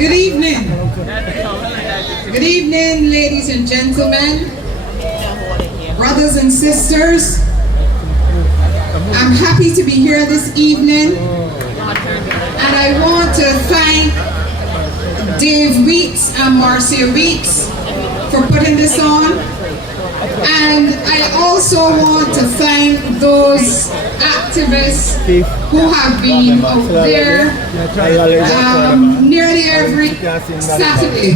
Good evening. Good evening, ladies and gentlemen, brothers and sisters. I'm happy to be here this evening, and I want to thank Dave Weeks and Marcia Weeks for putting this on. And I also want to thank those activists who have been out there nearly every Saturday.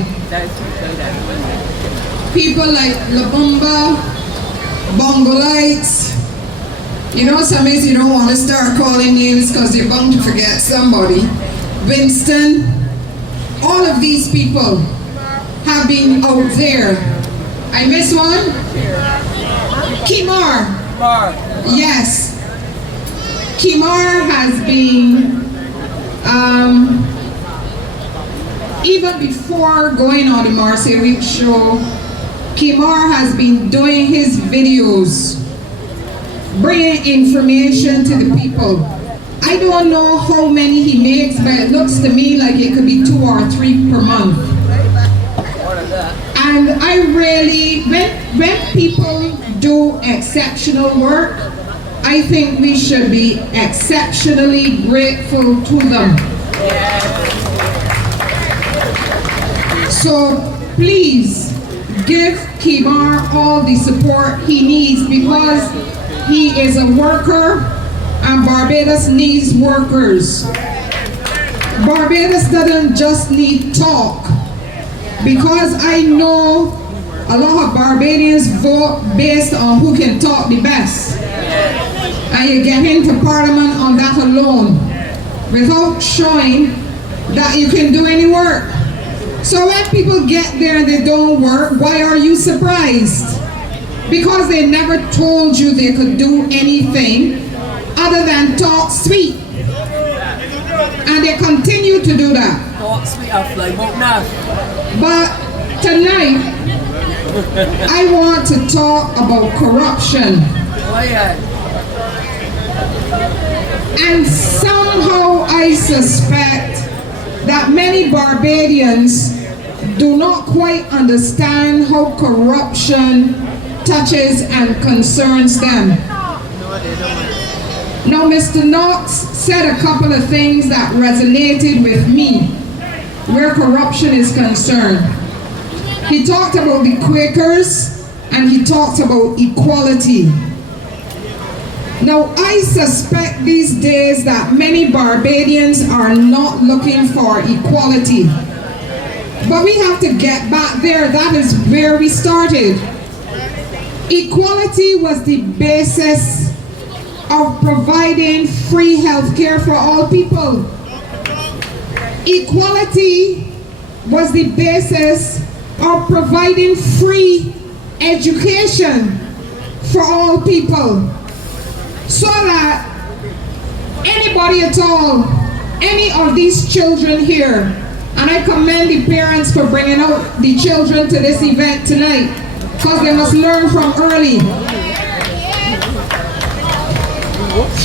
People like La Bamba, Bongolites. You know, some days you don't want to start calling names because you're bound to forget somebody. Winston, all of these people have been out there. I missed one? Kimar. Yes. Kimar has been, even before going on the Marcia Weeks show, Kimar has been doing his videos, bringing information to the people. I don't know how many he makes, but it looks to me like it could be 2 or 3 per month. And I really, when people do exceptional work, I think we should be exceptionally grateful to them. So please give Kimar all the support he needs, because he is a worker and Barbados needs workers. Barbados doesn't just need talk, because I know a lot of Barbadians vote based on who can talk the best. And you get into Parliament on that alone, without showing that you can do any work. So when people get there and they don't work, why are you surprised? Because they never told you they could do anything other than talk sweet. And they continue to do that. But tonight, I want to talk about corruption. And somehow I suspect that many Barbadians do not quite understand how corruption touches and concerns them. Now, Mr. Knox said a couple of things that resonated with me where corruption is concerned. He talked about the Quakers and he talked about equality. Now, I suspect these days that many Barbadians are not looking for equality. But we have to get back there. That is where we started. Equality was the basis of providing free health care for all people. Equality was the basis of providing free education for all people, so that anybody at all, any of these children here, and I commend the parents for bringing out the children to this event tonight, because they must learn from early.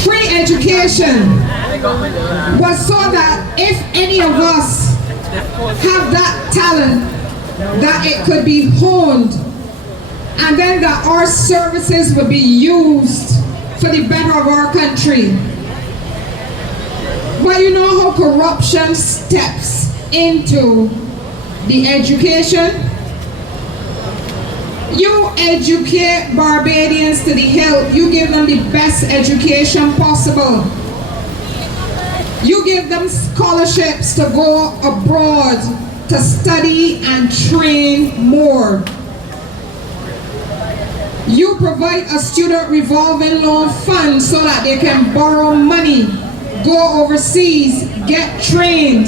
Free education was so that if any of us have that talent, that it could be honed, and then that our services would be used for the better of our country. But you know how corruption steps into the education? You educate Barbadians to the hilt. You give them the best education possible. You give them scholarships to go abroad to study and train more. You provide a student revolving loan fund so that they can borrow money, go overseas, get trained,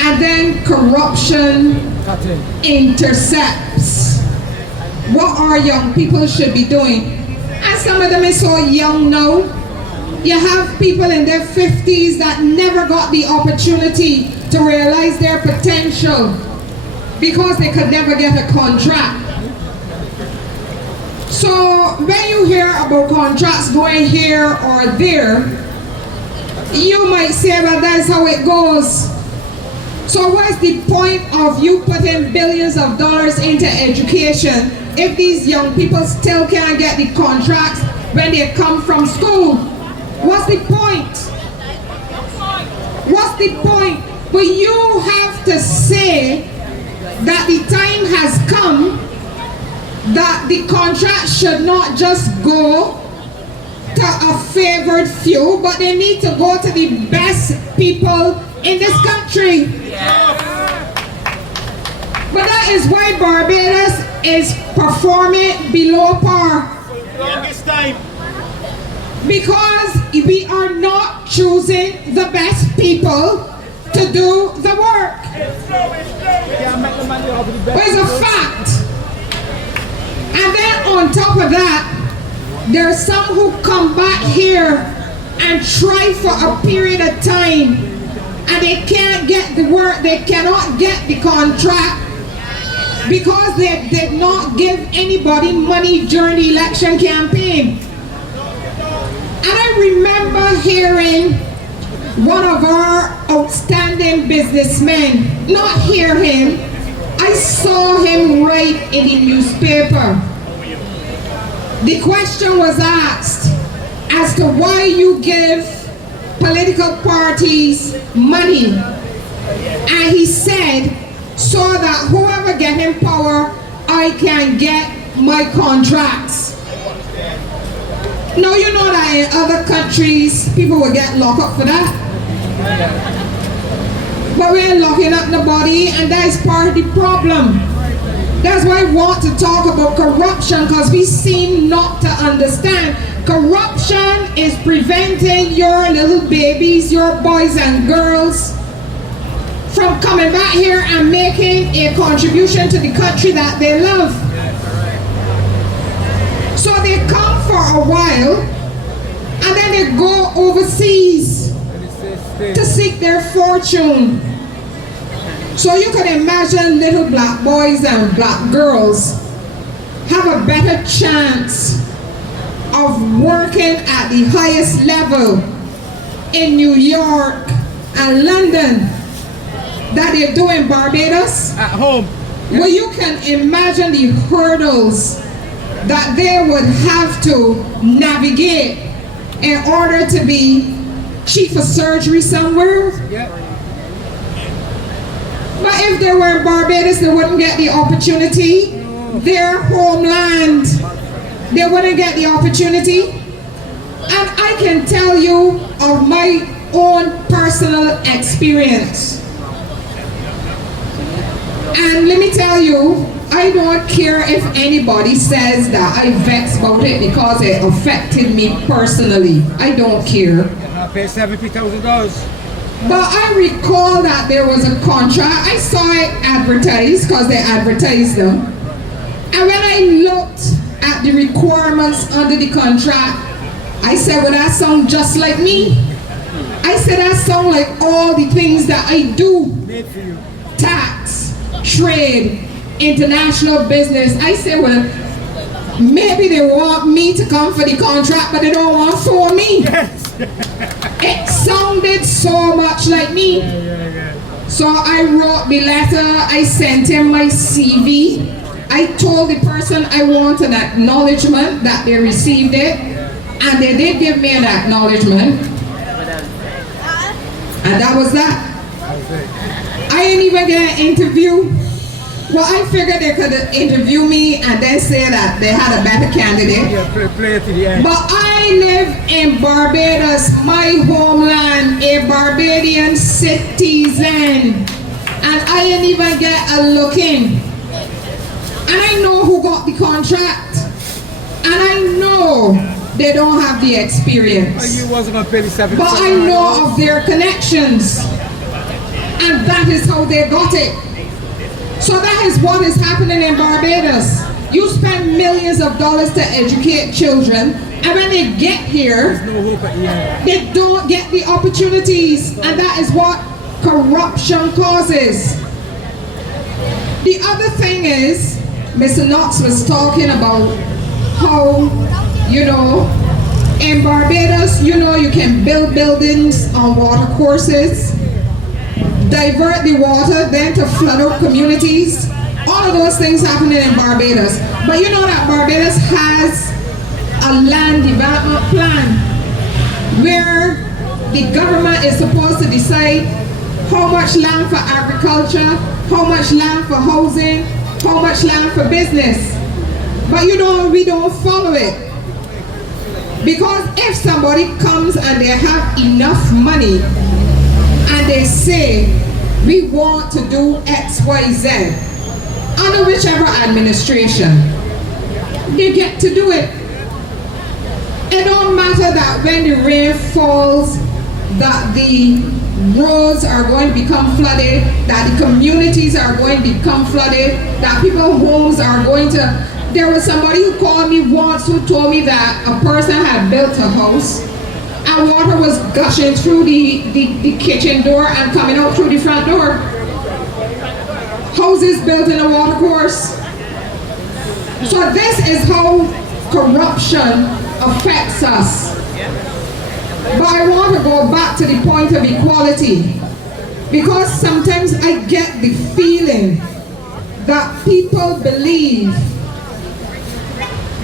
and then corruption intercepts what our young people should be doing. And some of them is so young now. You have people in their 50s that never got the opportunity to realize their potential because they could never get a contract. So when you hear about contracts going here or there, you might say, well, that's how it goes. So what's the point of you putting billions of dollars into education if these young people still can't get the contracts when they come from school? What's the point? What's the point? But you have to say that the time has come that the contract should not just go to a favored few, but they need to go to the best people in this country. But that is why Barbados is performing below par. Longest time. Because we are not choosing the best people to do the work. But it's a fact. And then on top of that, there are some who come back here and try for a period of time and they can't get the work, they cannot get the contract because they did not give anybody money during the election campaign. And I remember hearing one of our outstanding businessmen, not hear him, I saw him write in the newspaper. The question was asked as to why you give political parties money. And he said, so that whoever get in power, I can get my contracts. Now you know that in other countries, people will get locked up for that. But we ain't locking up nobody, and that is part of the problem. That's why I want to talk about corruption, because we seem not to understand. Corruption is preventing your little babies, your boys and girls, from coming back here and making a contribution to the country that they love. So they come for a while, and then they go overseas to seek their fortune. So you can imagine little black boys and black girls have a better chance of working at the highest level in New York and London that they do in Barbados. At home. Well, you can imagine the hurdles that they would have to navigate in order to be chief of surgery somewhere. Yep. But if they were in Barbados, they wouldn't get the opportunity. Their homeland, they wouldn't get the opportunity. And I can tell you of my own personal experience. And let me tell you, I don't care if anybody says that I vexed about it because it affected me personally. I don't care. I paid $70,000. But I recall that there was a contract. I saw it advertised because they advertised them. And when I looked at the requirements under the contract, I said, well, that sounds just like me. I said, that sounds like all the things that I do. Tax, trade, international business. I said, well, maybe they want me to come for the contract, but they don't want for me. It sounded so much like me. So I wrote the letter, I sent him my CV. I told the person I want an acknowledgement that they received it, and they did give me an acknowledgement. And that was that. I didn't even get an interview. Well, I figured they could interview me and then say that they had a better candidate. But I live in Barbados, my homeland, a Barbadian citizen. And I didn't even get a look in. And I know who got the contract. And I know they don't have the experience. You wasn't gonna pay the $7,000. But I know of their connections. And that is how they got it. So that is what is happening in Barbados. You spend millions of dollars to educate children, and when they get here, they don't get the opportunities, and that is what corruption causes. The other thing is, Mr. Knox was talking about how, you know, in Barbados, you know, you can build buildings on water courses, divert the water, then to flood out communities. All of those things happening in Barbados. But you know that Barbados has a land development plan where the government is supposed to decide how much land for agriculture, how much land for housing, how much land for business. But we don't follow it. Because if somebody comes and they have enough money and they say, we want to do X, Y, Z, under whichever administration, they get to do it. It don't matter that when the rain falls, that the roads are going to become flooded, that the communities are going to become flooded, that people's homes are going to... There was somebody who called me once who told me that a person had built a house and water was gushing through the kitchen door and coming out through the front door. Houses built in a water course. So this is how corruption affects us. But I want to go back to the point of equality, because sometimes I get the feeling that people believe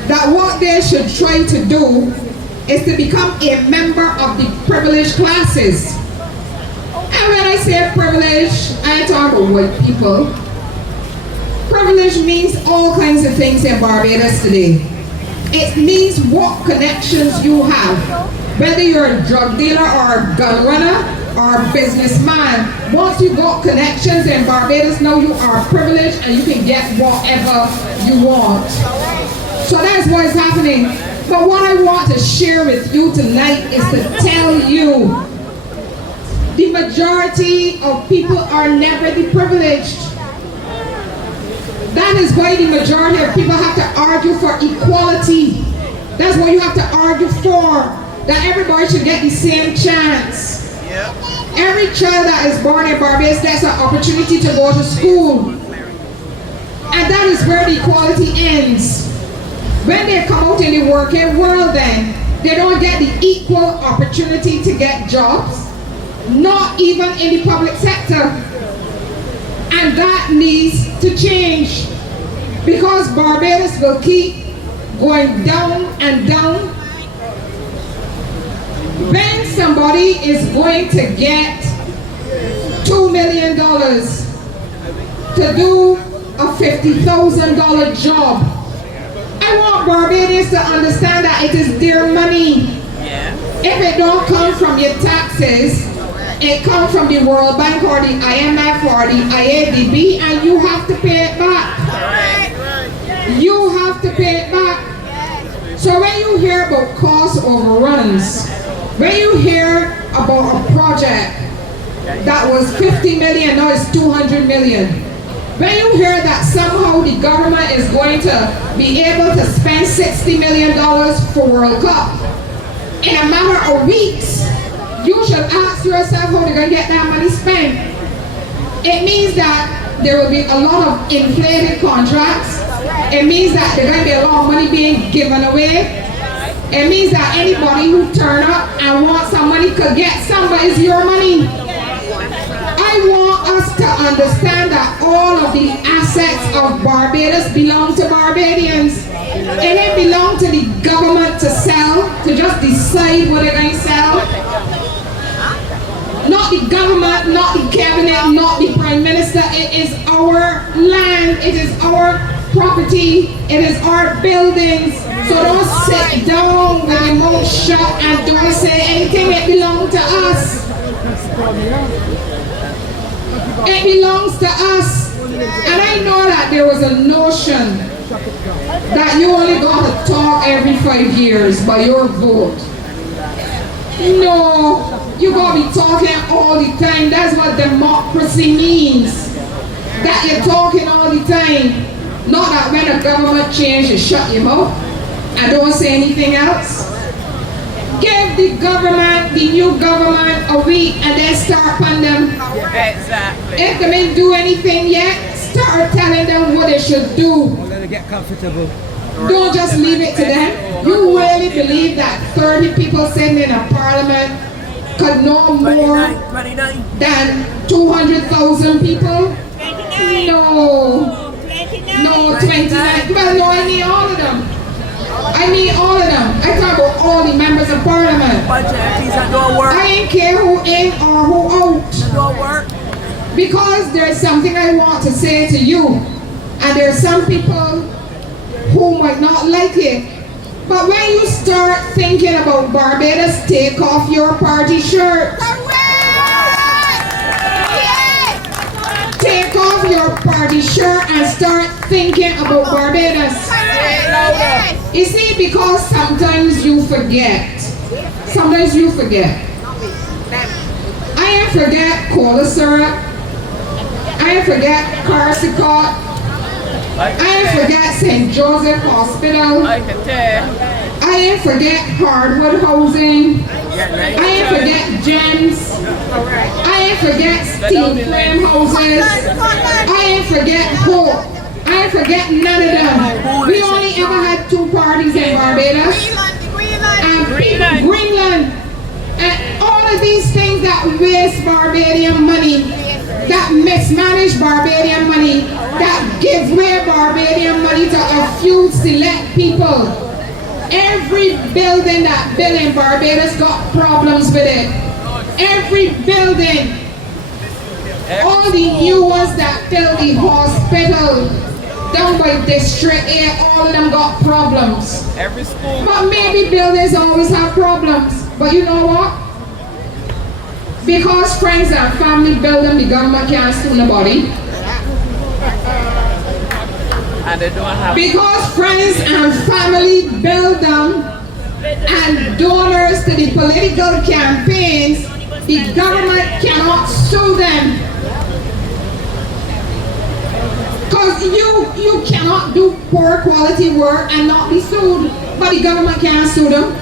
that what they should try to do is to become a member of the privileged classes. And when I say privilege, I talk about white people. Privilege means all kinds of things in Barbados today. It means what connections you have. Whether you're a drug dealer or a gun runner or a businessman, once you got connections in Barbados, now you are privileged and you can get whatever you want. So that's what's happening. But what I want to share with you tonight is to tell you the majority of people are never the privileged. That is why the majority of people have to argue for equality. That's what you have to argue for, that everybody should get the same chance. Every child that is born in Barbados gets an opportunity to go to school. And that is where the equality ends. When they come out in the working world, then they don't get the equal opportunity to get jobs, not even in the public sector. And that needs to change, because Barbados will keep going down and down. When somebody is going to get $2 million to do a $50,000 job, I want Barbadians to understand that it is their money. If it don't come from your taxes, it comes from the World Bank or the IMF or the IADB, and you have to pay it back. You have to pay it back. So when you hear about cost overruns, when you hear about a project that was 50 million, now it's 200 million, when you hear that somehow the government is going to be able to spend $60 million for World Cup in a matter of weeks, you should ask yourself how they're going to get that money spent. It means that there will be a lot of inflated contracts. It means that there's going to be a lot of money being given away. It means that anybody who turn up and wants some money could get some, but it's your money. I want us to understand that all of the assets of Barbados belong to Barbadians. And it belongs to the government to sell, to just decide what they're going to sell. Not the government, not the cabinet, not the prime minister. It is our land, it is our property, it is our buildings. So don't sit down with your mouth shut and don't say anything. It belongs to us. It belongs to us. And I know that there was a notion that you only got to talk every 5 years by your vote. No, you got to be talking all the time. That's what democracy means. That you're talking all the time. Not that when a government changes, you shut your mouth and don't say anything else. Give the government, the new government, a week and then start on them. Exactly. If they didn't do anything yet, start telling them what they should do. Let it get comfortable. Don't just leave it to them. You really believe that 30 people sitting in a parliament could know more 29. than 200,000 people? No. 29. Well, no, I need all of them. I need all of them. I talk about all the members of parliament. Bunch of MPs that don't work. I ain't care who in or who out. Don't work. Because there's something I want to say to you. And there's some people who might not like it. But when you start thinking about Barbados, take off your party shirt. Take off your party shirt and start thinking about Barbados. You see, because sometimes you forget. Sometimes you forget. I ain't forget cola syrup. I ain't forget Carsicot. I ain't forget St. Joseph Hospital. I ain't forget hardwood housing. I ain't forget gems. I ain't forget steel frame houses. I ain't forget hope. I ain't forget none of them. We only ever had 2 parties in Barbados. And Greenland. And all of these things that waste Barbadian money, that mismanage Barbadian money, that give away Barbadian money to a few select people. Every building that built in Barbados got problems with it. Every building. All the new ones that fill the hospital down by District A, all of them got problems. Every school. But maybe buildings always have problems. But you know what? Because friends and family build them, the government can't sue nobody. And they don't have. Because friends and family build them, and donors to the political campaigns, the government cannot sue them. Because you cannot do poor quality work and not be sued, but the government can't sue them.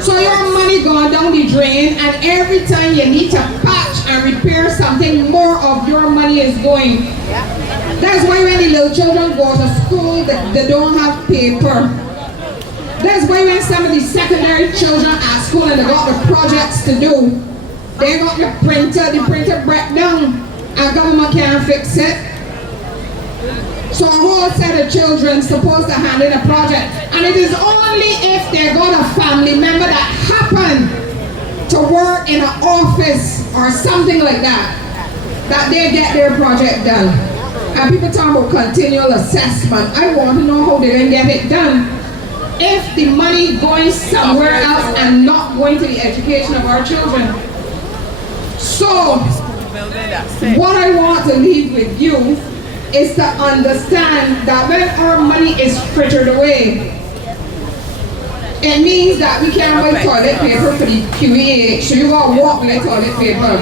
So your money going down the drain, and every time you need to patch and repair something, more of your money is going. That's why when the little children go to school, they don't have paper. That's why when some of the secondary children at school and they got the projects to do, they got the printer break down, and government can't fix it. So a whole set of children supposed to handle the project, and it is only if they got a family member that happen to work in an office or something like that, that they get their project done. And people talk about continual assessment. I want to know how they didn't get it done. If the money going somewhere else and not going to the education of our children. So, what I want to leave with you is to understand that when our money is frittered away, it means that we can't buy toilet paper for the QEH, so you gotta walk with your toilet paper.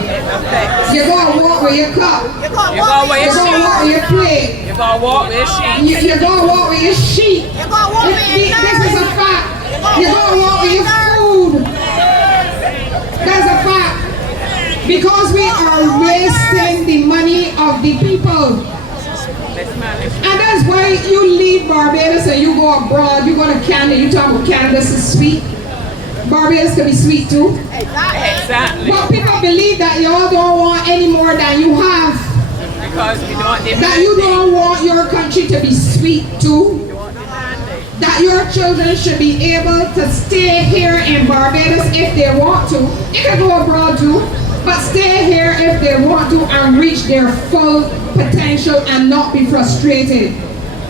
You gotta walk with your cup. You gotta walk with your plate. You gotta walk with your sheet. You gotta walk with your sheet. This is a fact. You gotta walk with your food. That's a fact. Because we are wasting the money of the people. And that's why you leave Barbados and you go abroad, you go to Canada, you talk about Canada's is sweet. Barbados can be sweet too. Exactly. But people believe that y'all don't want any more than you have. Because we don't demand. That you don't want your country to be sweet too. That your children should be able to stay here in Barbados if they want to. You can go abroad too. But stay here if they want to and reach their full potential and not be frustrated.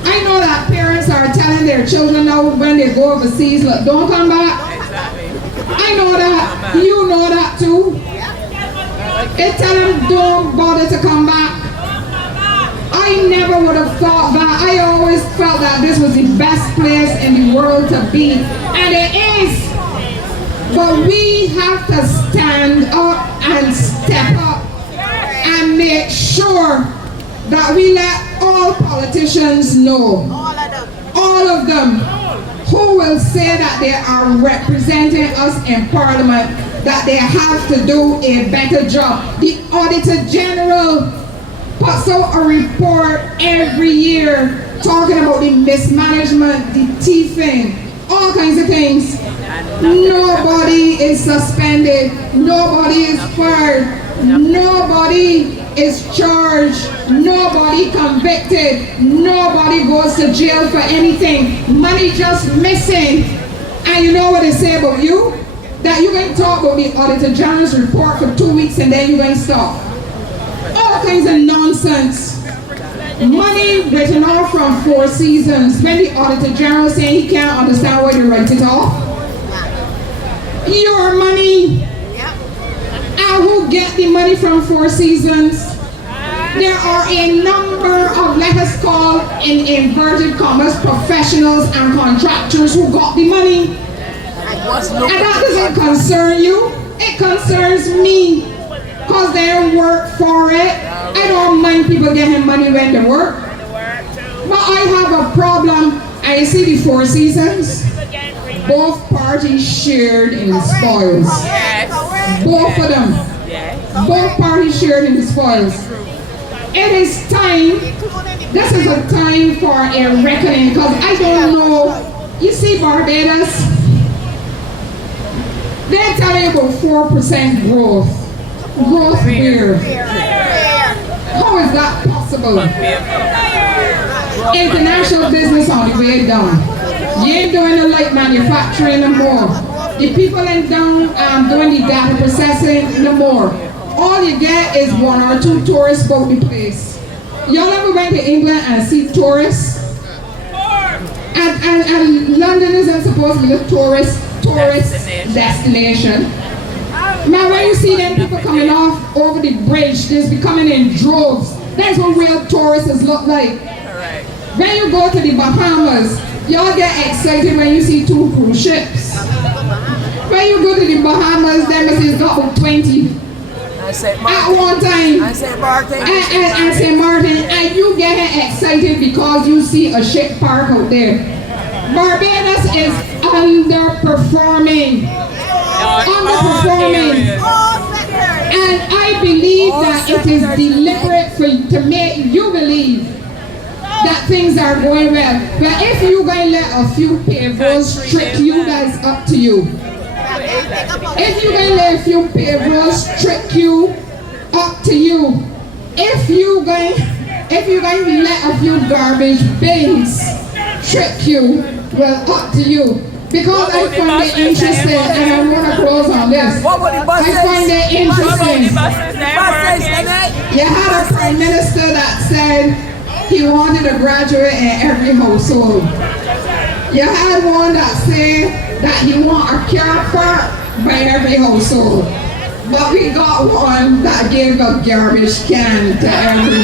I know that parents are telling their children now when they go overseas, look, don't come back. Exactly. I know that. You know that too. They tell them don't bother to come back. I never would have thought that. I always felt that this was the best place in the world to be. And it is. But we have to stand up and step up and make sure that we let all politicians know, all of them, who will say that they are representing us in Parliament, that they have to do a better job. The Auditor General puts out a report every year talking about the mismanagement, the thieving, all kinds of things. Nobody is suspended. Nobody is fired. Nobody is charged. Nobody convicted. Nobody goes to jail for anything. Money just missing. And you know what they say about you? That you're going to talk about the Auditor General's report for 2 weeks and then you're going to stop. All kinds of nonsense. Money written off from Four Seasons. When the Auditor General saying he can't understand why they write it off. Your money. And who get the money from Four Seasons? There are a number of, let us call in inverted commas, professionals and contractors who got the money. And that doesn't concern you. It concerns me. Because they work for it. I don't mind people getting money when they work. But I have a problem. And you see the Four Seasons? Both parties shared in the spoils. Both of them. Both parties shared in the spoils. It is time. This is a time for a reckoning. Because I don't know. You see Barbados? They're telling you about 4% growth. Growth where? How is that possible? International business on the way down. You ain't doing the light manufacturing no more. The people in down doing the data processing no more. All you get is 1 or 2 tourists about the place. Y'all ever went to England and see tourists? And London isn't supposed to be a tourist destination. Man, when you see them people coming off over the bridge, they're becoming in droves. That's what real tourists look like. When you go to the Bahamas, y'all get excited when you see 2 cruise ships. When you go to the Bahamas, them is got about 20 at one time. I said Martin. And St. Martin, and you get excited because you see a ship park out there. Barbados is underperforming. And I believe that it is deliberate to make you believe that things are going well. But if you're going to let a few payrolls trick you, that's up to you. If you're going to let a few payrolls trick you, up to you. If you're going to let a few garbage bins trick you, well, up to you. Because I find it interesting, and I want to close on this. I find it interesting. You had a prime minister that said he wanted a graduate in every household. You had one that said that he want a car park by every household. But we got one that gave a garbage can to every